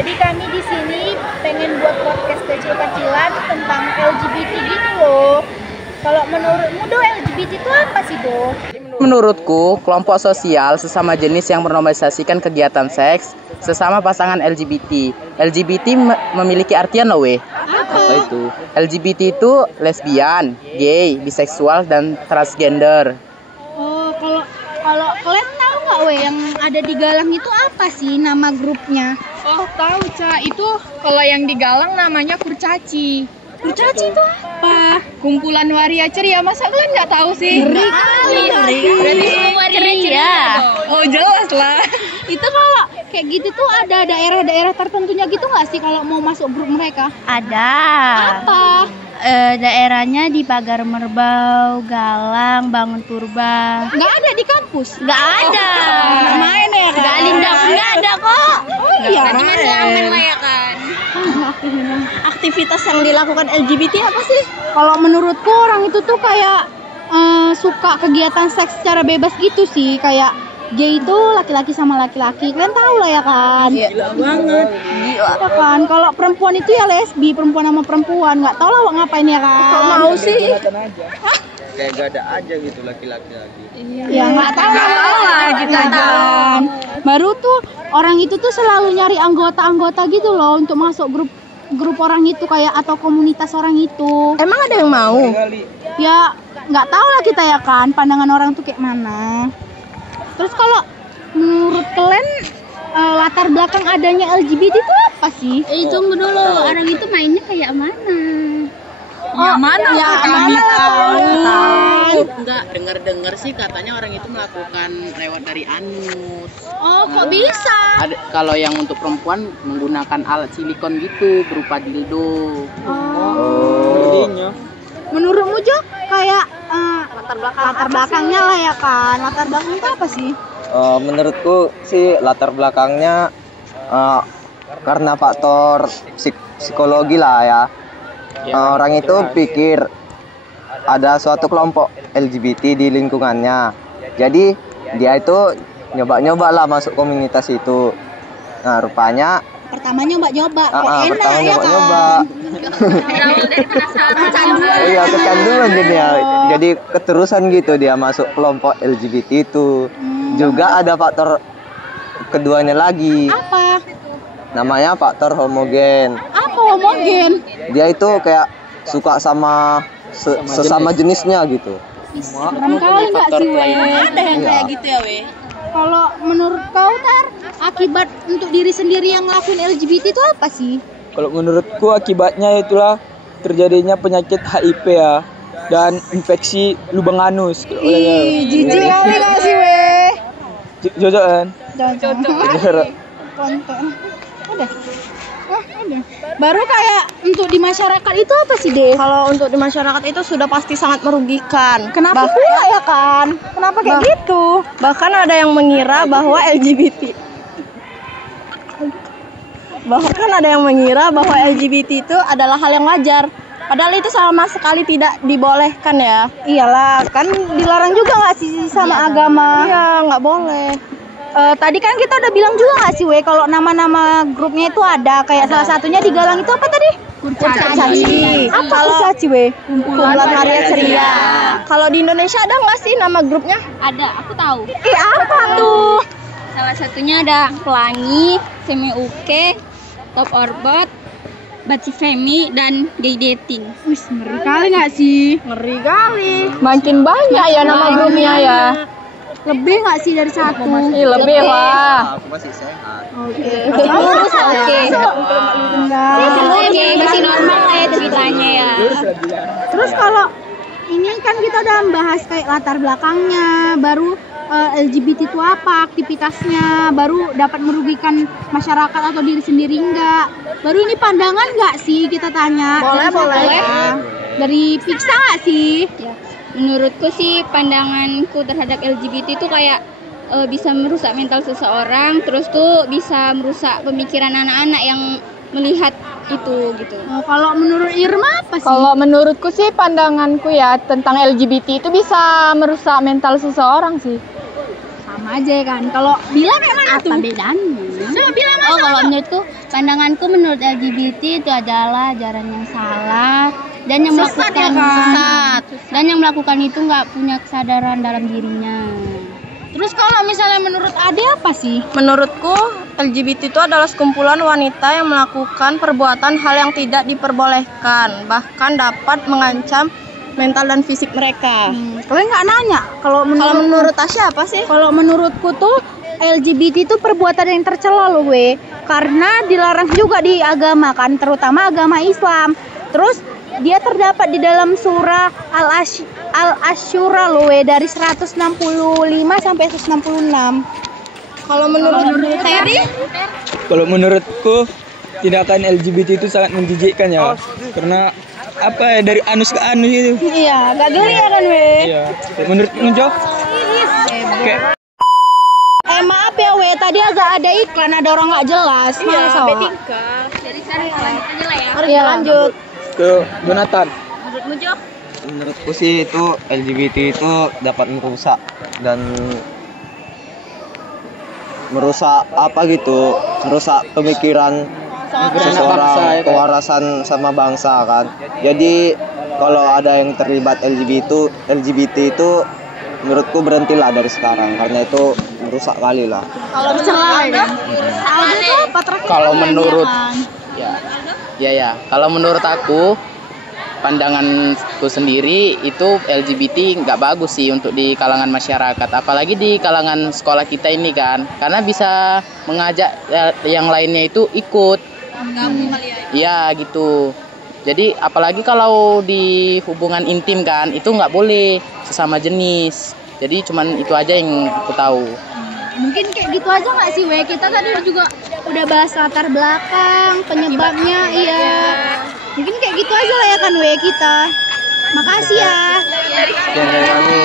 Jadi kami di sini pengen buat podcast kecil-kecilan tentang LGBT gitu loh. Kalau menurutmu Do, LGBT itu apa sih Do? Menurutku, kelompok sosial sesama jenis yang menormalisasikan kegiatan seks sesama pasangan LGBT. LGBT memiliki artian loh weh. Apa itu? LGBT itu lesbian, gay, biseksual, dan transgender. Oh, kalau kalian tahu nggak weh yang ada di Galang itu apa sih nama grupnya? Oh tahu Ca, itu kalau yang di Galang namanya Kurcaci. Kurcaci itu apa? Kumpulan waria ceria, masa kalian nggak tahu sih? Berarti semua ceria. Oh jelas lah. Itu kalau kayak gitu tuh ada daerah-daerah tertentunya gitu nggak sih kalau mau masuk grup mereka? Ada. Apa? Daerahnya di Pagar Merbau, Galang, Bangun Purba. Nggak ada di kampus? Nggak ada. Main ya kan? Nggak Linda pun nggak ada kok. Oh iya. Masih aman lah ya kan. Aktivitas yang dilakukan LGBT apa sih? Kalau menurutku orang itu tuh kayak suka kegiatan seks secara bebas gitu sih, kayak gay itu laki-laki sama laki-laki, kalian tahu lah ya kan? Gila banget. Gila ya kan? Kalau perempuan itu ya lesbi, perempuan sama perempuan, nggak tahu lah ngapain ya kan? Kok mau sih? Kayak gak ada aja gitu laki-laki lagi. Ya nggak tahu lah gitu aja. Baru tuh orang itu tuh selalu nyari anggota-anggota gitu loh untuk masuk grup orang itu kayak atau komunitas orang itu. Emang ada yang mau? Ya nggak tahu lah kita ya kan, pandangan orang tuh kayak mana. Terus kalau menurut kalian latar belakang adanya LGBT itu apa sih? Tunggu dulu, orang itu mainnya kayak mana? Ya kami tahu. Enggak, dengar sih katanya orang itu melakukan lewat dari anus. Oh, kok bisa? Kalau yang untuk perempuan menggunakan alat silikon gitu berupa dildo. Menurutmu Jo, kayak latar belakangnya lah ya kan? Latar belakang itu apa sih? Menurutku sih latar belakangnya karena faktor psikologi lah ya. Orang itu pikir ada suatu kelompok LGBT di lingkungannya. Jadi dia itu nyoba-nyoba lah masuk komunitas itu. Nah rupanya Pertama nyoba-nyoba, kok enak pertama ya nyoba-nyoba. Iya kecanduan jadi ya. Jadi keterusan gitu dia masuk kelompok LGBT itu. Juga ada faktor keduanya lagi. Apa? Namanya faktor homogen. Apa homogen? Dia itu kayak suka sama sesama jenisnya gitu. Serem kali nggak sih weh? Ada yang kayak gitu ya weh. Kalau menurut kau Tar, akibat untuk diri sendiri yang ngelakuin LGBT itu apa sih? Kalau menurutku akibatnya itulah terjadinya penyakit HIV ya dan infeksi lubang anus. Ih, jijik kali nggak sih weh? Jojo kan? Konten. Udah. Baru kayak untuk di masyarakat itu apa sih deh? Kalau untuk di masyarakat itu sudah pasti sangat merugikan. Kenapa pula ya kan? Kenapa kayak gitu? Bahkan ada yang mengira bahwa LGBT itu adalah hal yang wajar. Padahal itu sama sekali tidak dibolehkan ya. Iyalah, kan dilarang juga nggak sih sama agama? Iya, nggak boleh. Tadi kan kita udah bilang juga nggak sih weh kalau nama-nama grupnya itu ada kayak salah satunya di Galang itu apa tadi? Kurcaci. Apa Kurcaci weh? Kumpulan waria ceria. Kalau di Indonesia ada nggak sih nama grupnya? Ada, aku tahu. Apa tuh? Salah satunya ada Pelangi, Semi Uke, Top Orbit, Baci Femi, dan Gay Dating. Wih, ngeri kali nggak sih? Ngeri kali. Makin banyak ya nama grupnya ya. Lebih nggak sih dari satu? Lebih lah. Aku masih sehat. Oke. Oke, masih normal lah ya ceritanya ya. Terus kalau ini kan kita udah membahas kayak latar belakangnya, baru LGBT itu apa, aktivitasnya, baru dapat merugikan masyarakat atau diri sendiri enggak. Baru ini pandangan nggak sih kita tanya? Boleh. Dari Piksa nggak sih? Ya. Menurutku sih pandanganku terhadap LGBT itu kayak bisa merusak mental seseorang, terus tuh bisa merusak pemikiran anak-anak yang melihat itu gitu. Oh, kalau menurut Irma apa sih? Kalau menurutku sih pandanganku ya tentang LGBT itu bisa merusak mental seseorang sih. Sama aja kan. Kalau Bila kayak mana tuh? Apa bedanya? Coba Bila Oh, kalau menurutku, pandanganku menurut LGBT itu adalah ajaran yang salah dan yang Sesat ya, melakukan kan? sesat dan yang melakukan itu nggak punya kesadaran dalam dirinya. Terus kalau misalnya menurut Ade apa sih? Menurutku, LGBT itu adalah sekumpulan wanita yang melakukan perbuatan hal yang tidak diperbolehkan, bahkan dapat mengancam mental dan fisik mereka. Kalian nggak nanya? Kalau Kalau menurut Tasya apa sih? Kalau menurutku tuh LGBT itu perbuatan yang tercela loh we, karena dilarang juga di agama kan, terutama agama Islam. Terus dia terdapat di dalam surah Al-Asyura loh we, dari 165 sampai 166. Kalau menurut Terry? Kalau menurutku tindakan LGBT itu sangat menjijikkan ya. Karena apa ya, dari anus ke anus itu. Iya, gak geli ya kan we. Iya. Menurut Njo? Kayak Maaf ya we, tadi agak ada iklan, ada orang nggak jelas. Masa? Dari sana lanjut lah ya. Iya, lanjut. ke Jonathan. Menurutmu Jo? Menurutku sih itu LGBT itu dapat merusak dan merusak apa gitu, merusak pemikiran seseorang, kewarasan sama bangsa kan. Jadi kalau ada yang terlibat LGBT itu menurutku berhentilah dari sekarang karena itu merusak kali lah. Kalau menurut Kalau menurut kalau menurut aku, pandanganku sendiri itu LGBT nggak bagus sih untuk di kalangan masyarakat, apalagi di kalangan sekolah kita ini kan, karena bisa mengajak yang lainnya itu ikut. Iya gitu. Jadi apalagi kalau di hubungan intim kan, itu nggak boleh sesama jenis. Jadi cuman itu aja yang aku tahu. Mungkin kayak gitu aja nggak sih we? Kita tadi juga udah bahas latar belakang, penyebabnya, iya. Mungkin kayak gitu aja lah ya kan we kita. Makasih ya. Sekian dari kami.